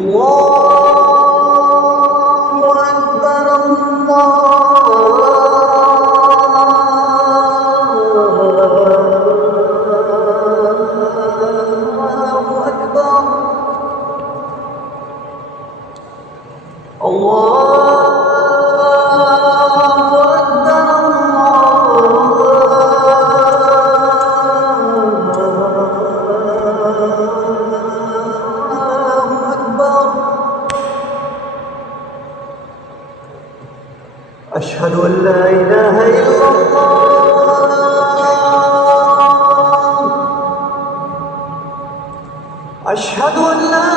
الله أكبر الله أكبر أشهد أن لا إله إلا الله أشهد أن لا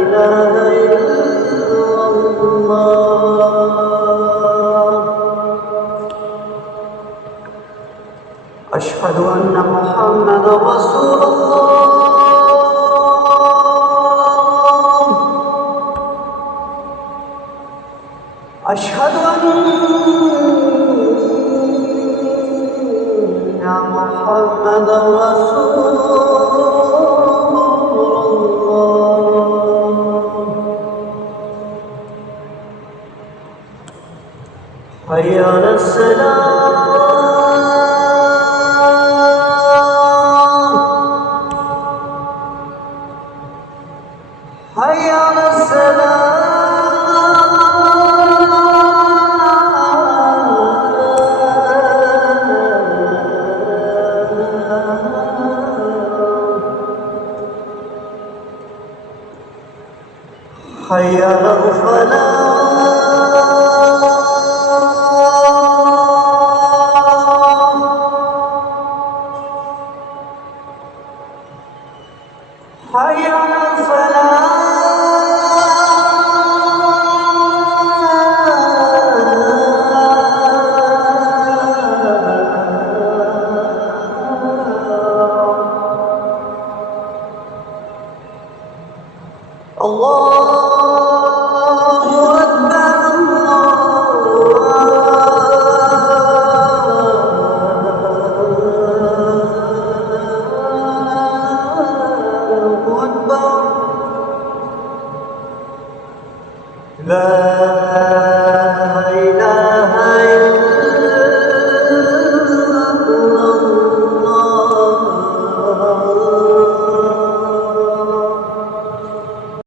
إله إلا الله أشهد أن محمدا رسول الله أشهد أن محمدًا رسول الله حي على الصلاة حي على الصلاة حي على الفلاح حي على الفلاح الله لا